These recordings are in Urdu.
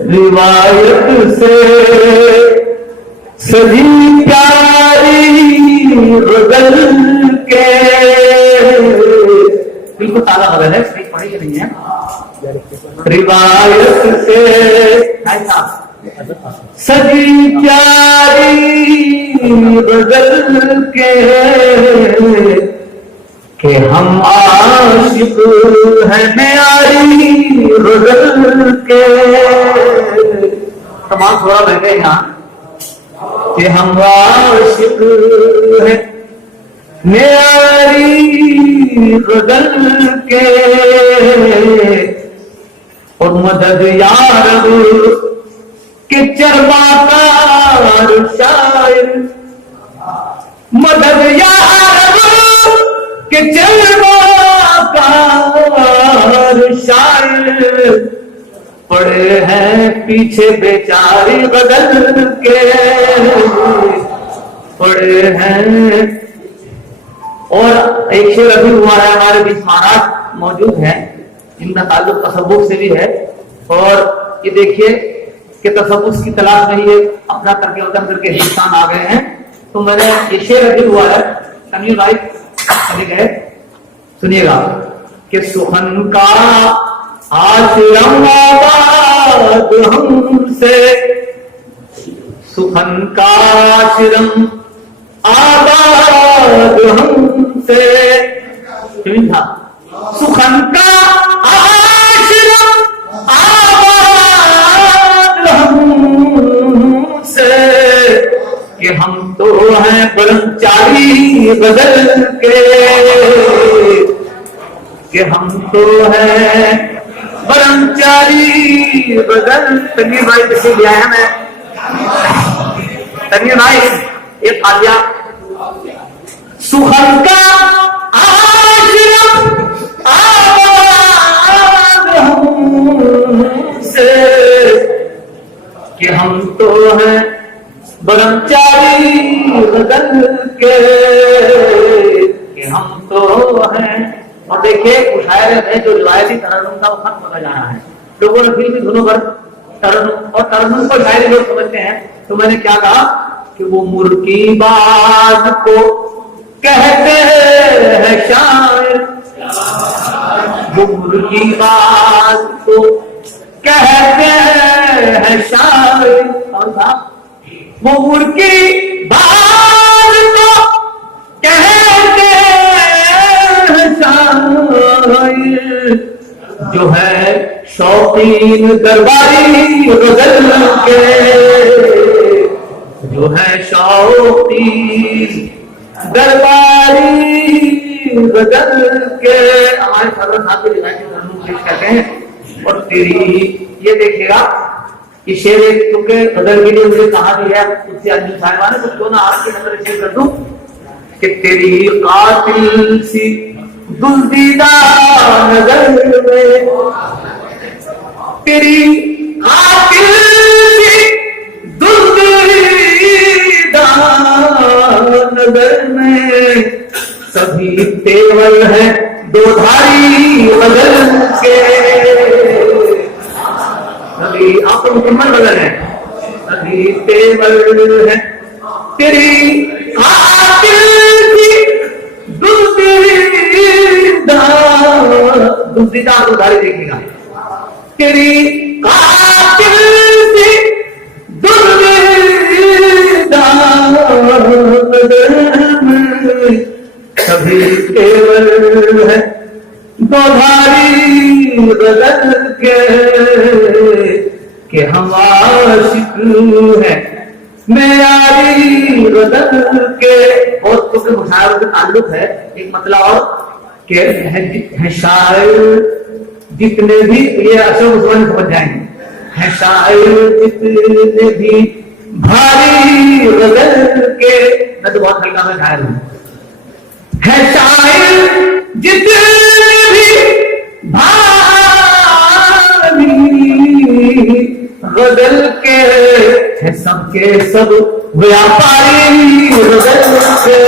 روایت سے سجی پیاری غزل کے بالکل تازہ غزل ہے، صحیح پڑھی نہیں ہے. روایت سے سجی پیاری غزل کے کہ ہم عاشق ہیں معیاری غزل کے. تمام تھوڑا بہ گئے یہاں کہ ہم عاشق ہیں معیاری غزل کے اور مدد یا رب کہ چرباکار شاعر، مدد یا رب کہ چرباکار شاعر پڑے ہیں پیچھے بیچاری غزل کے پڑے ہیں. اور ایک شعر ابھی ہوا ہے ہمارے بیچ مہاراشٹر موجود ہے، ان کا تعلق تصوف سے بھی ہے. اور یہ دیکھیے کہ تصوف کی تلاش میں یہ اپنا کر کے وطن کر کے ہندوستان آ گئے ہیں. تو میں نے یہ شعر ابھی ہوا ہے، سمیع بھائی سنیے گا کہ سخن کا آشرم آباد ہم سے، سخن کا آشرم آباد ہم سے. سخن کا آشرم آباد ہم سے کہ ہم تو ہیں برہمچاری غزل کے کہ ہم تو ہیں برہمچاری غزل. تنویر بھائی کسی لیا ہے میں تنویر بھائی ایک آدیا سخن کا آشرم آباد ہم سے کہ ہم تو ہیں برہمچاری غزل کے کہ ہم تو ہیں. اور دیکھیے مشاعرے میں جو روایتی ترنم تھا وہ ختم ہوتا جا رہا ہے. لوگوں نے فلمی دھنوں پر ترنم اور ترنم کو شاعری لوگ سمجھتے ہیں. تو میں نے کیا کہا کہ وہ مرغی باز کو کہتے ہیں شاعر، وہ مرغی باز کو کہتے ہیں شاعر. اور صاحب وہ مرغی باز کو کہتے ہیں شاعر جو ہے شوقین درباری غزل کے، جو ہے شوقین درباری غزل کے. ہمارے سرور صاحب کے روایتی ترنم پیش کرتے ہیں. اور تیری یہ دیکھیے گا کہ شعر کیونکہ غزل کے لیے مجھے کہا بھی ہے اس سے انجم صاحبہ نے، تو کیوں نہ آپ کی نظر شیئر کر دوں کہ تیری قاتل سی دزدیدہ نظر میں، تیری قاتل سی دزدیدہ نظر میں سبھی تیور ہیں دو دھاری غزل کے. سبھی آپ کو مکمل غزل ہے، سبھی تیور ہیں تیری قاتل سی دزدیدہ دو دھاری. دیکھیے گا تیری قاتل سی دزدیدہ سبھی تیور ہے دو دھاری غزل کے کہ ہم عاشق ہیں معیاری غزل کے. اور کیونکہ مشاعروں کے تعلق ہے ایک مطلب اور کہ ہیں شاعر جتنے بھی، یہ اکثر مسلمان سمجھ جائیں گے، ہیں شاعر جتنے بھی بھاری غزل کے. میں تو بہت ہلکا میں شاعر ہوں. ہے شاعر جتنے بھی بھاری غزل کے ہے سب کے سب ویاپاری غزل کے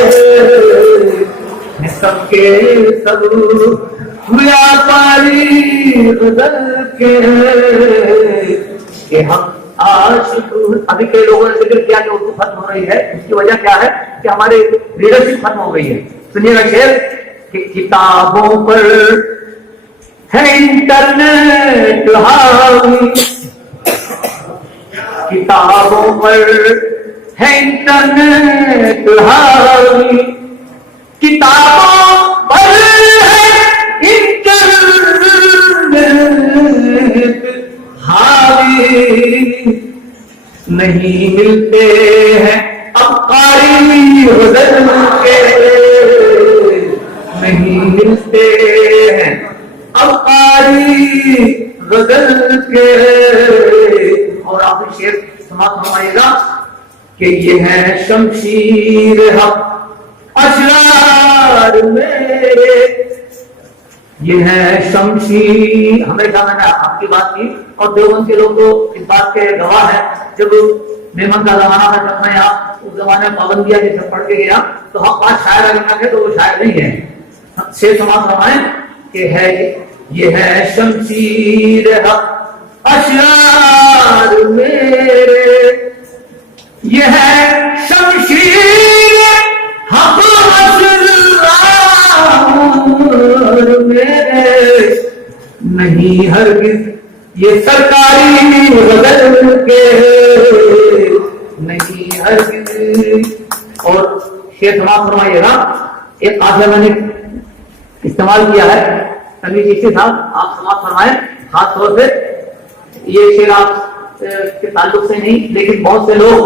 ہے سب کے سب ویاپاری غزل کے کہ ہم عاشق. ابھی کئی لوگوں نے ذکر کیا کہ اردو ختم ہو رہی ہے, اس کی وجہ کیا ہے کہ ہماری لیڈرشپ ختم ہو گئی ہے. سنیے گا شعر کہ کتابوں پر ہے انٹرنیٹ حاوی, کتابوں پر ہے انٹرنیٹ حاوی, کتابوں پر ہے انٹرنیٹ حاوی, نہیں ملتے ہیں اب قاری غزل کے, نہیں ملتے ہیں اب قاری غزل کے. اور آخری شعر سماعت فرمائیے گا کہ یہ ہے شمشیر حق اشرار میرے, یہ ہے شمشیر. ہمیشہ میں نے آپ کی بات کی اور دیوبند کے لوگ تو اس بات کے گواہ ہیں. جب میمن کا زمانہ تھا جب میں یہاں اس زمانے میں پابندیاں جیسے پڑھ کے گیا تو ہم پانچ شاعر اگر نہ تھے تو وہ شاعر نہیں ہے. شعر سماعت فرمائیں کہ ہے یہ ہے شمشیر حق اشرار میرے, یہ ہے شمشیر حق اشرار میرے, نہیں ہرگز یہ سرکاری غزل کے, نہیں ہرگز. اور شعر سماعت فرمائیے گا, ایک قافیہ میں نے استعمال کیا ہے. تنویر چشتی صاحب آپ سماعت فرمائیں. خاص طور سے یہ شعر آپ کے تعلق سے نہیں لیکن بہت سے لوگ,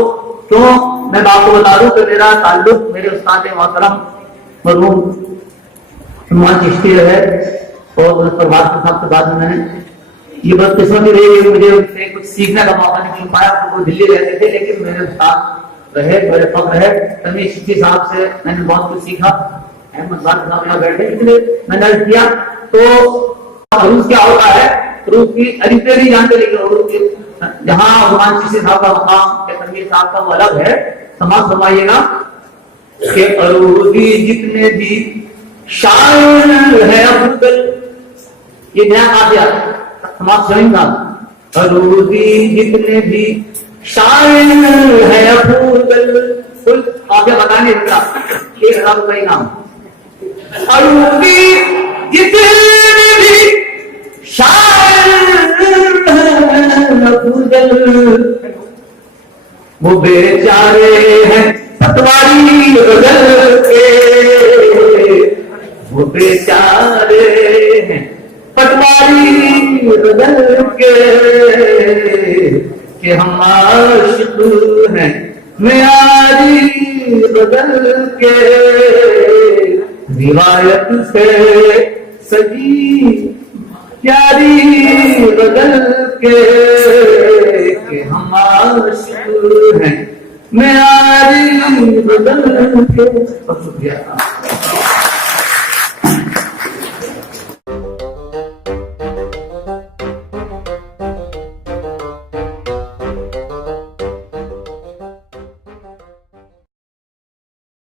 کیوں میں آپ کو بتا دوں کہ میرا تعلق میرے استاد محترم مرحوم عثمان چشتی ہے اور اس پر بات صاحب کے بعد میں نے یہ بدقسمتی رہی کہ مجھے ان سے کچھ سیکھنے کا موقع نہیں مل پایا. وہ دلی رہتے تھے لیکن میرے استاد رہے, میرے فخر رہے. تنویر چشتی صاحب سے میں نے بہت کچھ سیکھا. احمد صاحب صاحب بیٹھے اس لیے میں نے کیا تو عروج کیا ہوتا ہے, عروج کی عریفے نہیں جانتے لیکن عروج کی جہاں عثمان چشتی صاحب کا مقام یا تنویر صاحب کا وہ الگ ہے. سماعت فرمائیے گا کہ عروجی جتنے بھی شاعر ہے افضل, یہ نیا قافیہ سماعت سمجھیں گا. عروجی جتنے بھی شاعر ہے افضل, کل قافیہ بتانے کا 1000 روپئے انعام. عروجی جتنے بھی شاعر افضل, وہ بیچارے ہیں پٹواری غزل کے, وہ بیچارے ہیں پٹواری غزل کے, کہ ہم عاشق ہیں معیاری غزل کے. روایت سے سجی پیاری غزل کے, کہ ہم عاشق ہیں معیاری غزل کے. بہت شکریہ.